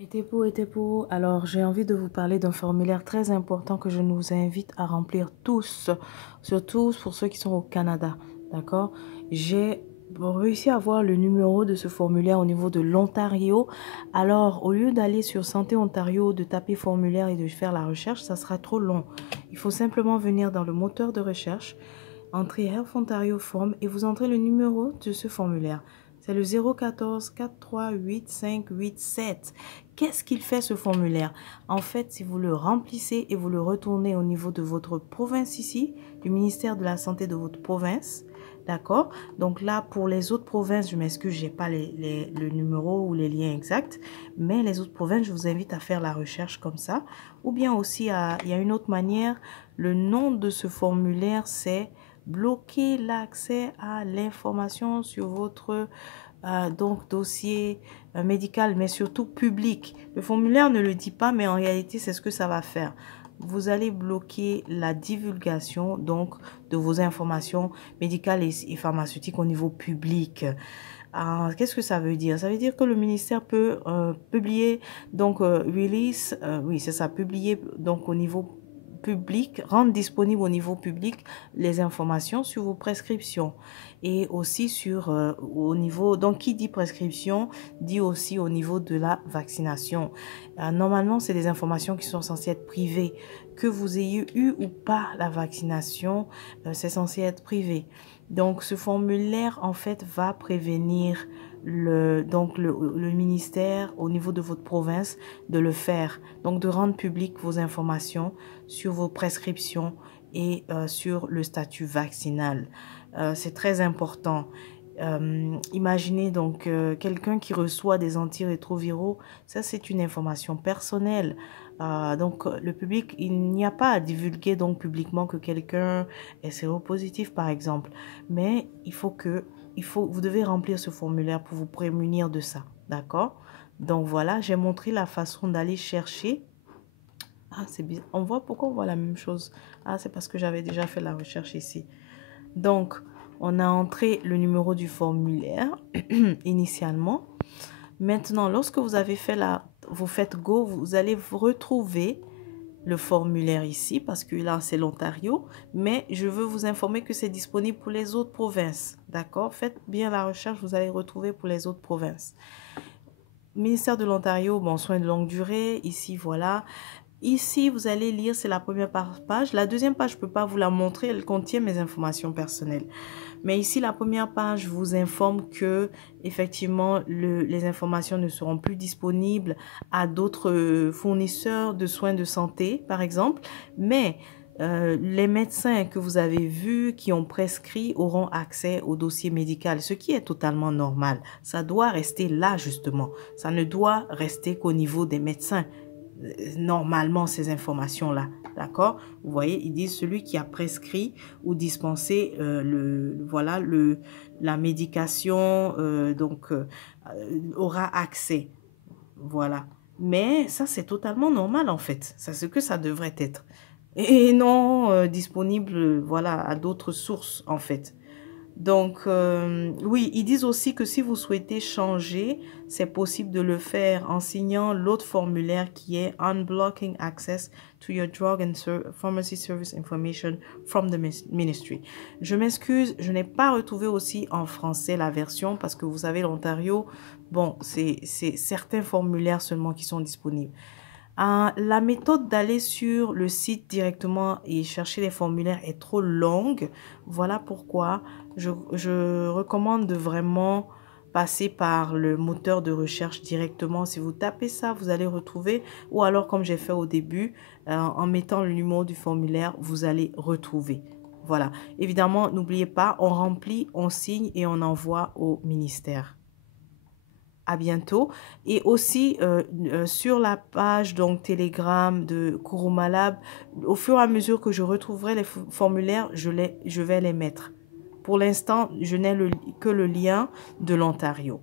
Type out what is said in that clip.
Et pour, alors j'ai envie de vous parler d'un formulaire très important que je nous invite à remplir tous, surtout pour ceux qui sont au Canada, d'accord? J'ai réussi à avoir le numéro de ce formulaire au niveau de l'Ontario. Alors, au lieu d'aller sur Santé Ontario, de taper formulaire et de faire la recherche, ça sera trop long. Il faut simplement venir dans le moteur de recherche, entrer Health Ontario Form et vous entrez le numéro de ce formulaire. C'est le 014 438 587. Qu'est-ce qu'il fait ce formulaire? En fait, si vous le remplissez et vous le retournez au niveau de votre province ici, du ministère de la Santé de votre province, d'accord? Donc là, pour les autres provinces, je m'excuse, je n'ai pas le numéro ou les liens exacts, mais les autres provinces, je vous invite à faire la recherche comme ça. Ou bien aussi, il y a une autre manière, le nom de ce formulaire, c'est bloquer l'accès à l'information sur votre donc dossier médical, mais surtout public. Le formulaire ne le dit pas, mais en réalité, c'est ce que ça va faire. Vous allez bloquer la divulgation donc de vos informations médicales et pharmaceutiques au niveau public. Qu'est-ce que ça veut dire? Ça veut dire que le ministère peut publier, donc release, oui c'est ça, publier donc au niveau public, rendre disponible au niveau public les informations sur vos prescriptions et aussi sur au niveau, donc qui dit prescription dit aussi au niveau de la vaccination. Normalement, c'est des informations qui sont censées être privées. Que vous ayez eu ou pas la vaccination, c'est censé être privé. Donc, ce formulaire, en fait, va prévenir le ministère au niveau de votre province de le faire. Donc, de rendre public vos informations sur vos prescriptions et sur le statut vaccinal. C'est très important. Imaginez donc quelqu'un qui reçoit des antirétroviraux, ça c'est une information personnelle. Donc le public, il n'y a pas à divulguer donc publiquement que quelqu'un est séropositif par exemple, mais vous devez remplir ce formulaire pour vous prémunir de ça, d'accord? Donc voilà, j'ai montré la façon d'aller chercher. Ah, c'est bizarre. On voit pourquoi on voit la même chose. Ah, c'est parce que j'avais déjà fait la recherche ici. Donc, on a entré le numéro du formulaire initialement. Maintenant, lorsque vous avez fait vous faites go, vous allez vous retrouver le formulaire ici parce que là, c'est l'Ontario. Mais je veux vous informer que c'est disponible pour les autres provinces. D'accord? Faites bien la recherche, vous allez retrouver pour les autres provinces. Ministère de l'Ontario, bon, soins de longue durée. Ici, voilà. Ici, vous allez lire, c'est la première page. La deuxième page, je ne peux pas vous la montrer, elle contient mes informations personnelles. Mais ici, la première page vous informe que, effectivement, les informations ne seront plus disponibles à d'autres fournisseurs de soins de santé, par exemple. Mais les médecins que vous avez vus, qui ont prescrit, auront accès au dossier médical, ce qui est totalement normal. Ça doit rester là, justement. Ça ne doit rester qu'au niveau des médecins normalement ces informations-là. D'accord? Vous voyez, ils disent celui qui a prescrit ou dispensé la médication aura accès. Voilà. Mais ça, c'est totalement normal en fait. C'est ce que ça devrait être. Et non disponible voilà, à d'autres sources en fait. Donc, oui, ils disent aussi que si vous souhaitez changer, c'est possible de le faire en signant l'autre formulaire qui est Unblocking Access to your Drug and Pharmacy Service Information from the Ministry. Je m'excuse, je n'ai pas retrouvé aussi en français la version parce que vous savez, l'Ontario, bon, c'est certains formulaires seulement qui sont disponibles. La méthode d'aller sur le site directement et chercher les formulaires est trop longue. Voilà pourquoi je recommande de vraiment passer par le moteur de recherche directement. Si vous tapez ça, vous allez retrouver. Ou alors, comme j'ai fait au début, en mettant le numéro du formulaire, vous allez retrouver. Voilà. Évidemment, n'oubliez pas, on remplit, on signe et on envoie au ministère. À bientôt. Et aussi sur la page donc Telegram de Kuruma Lab, au fur et à mesure que je retrouverai les formulaires, je vais les mettre. Pour l'instant, je n'ai que le lien de l'Ontario.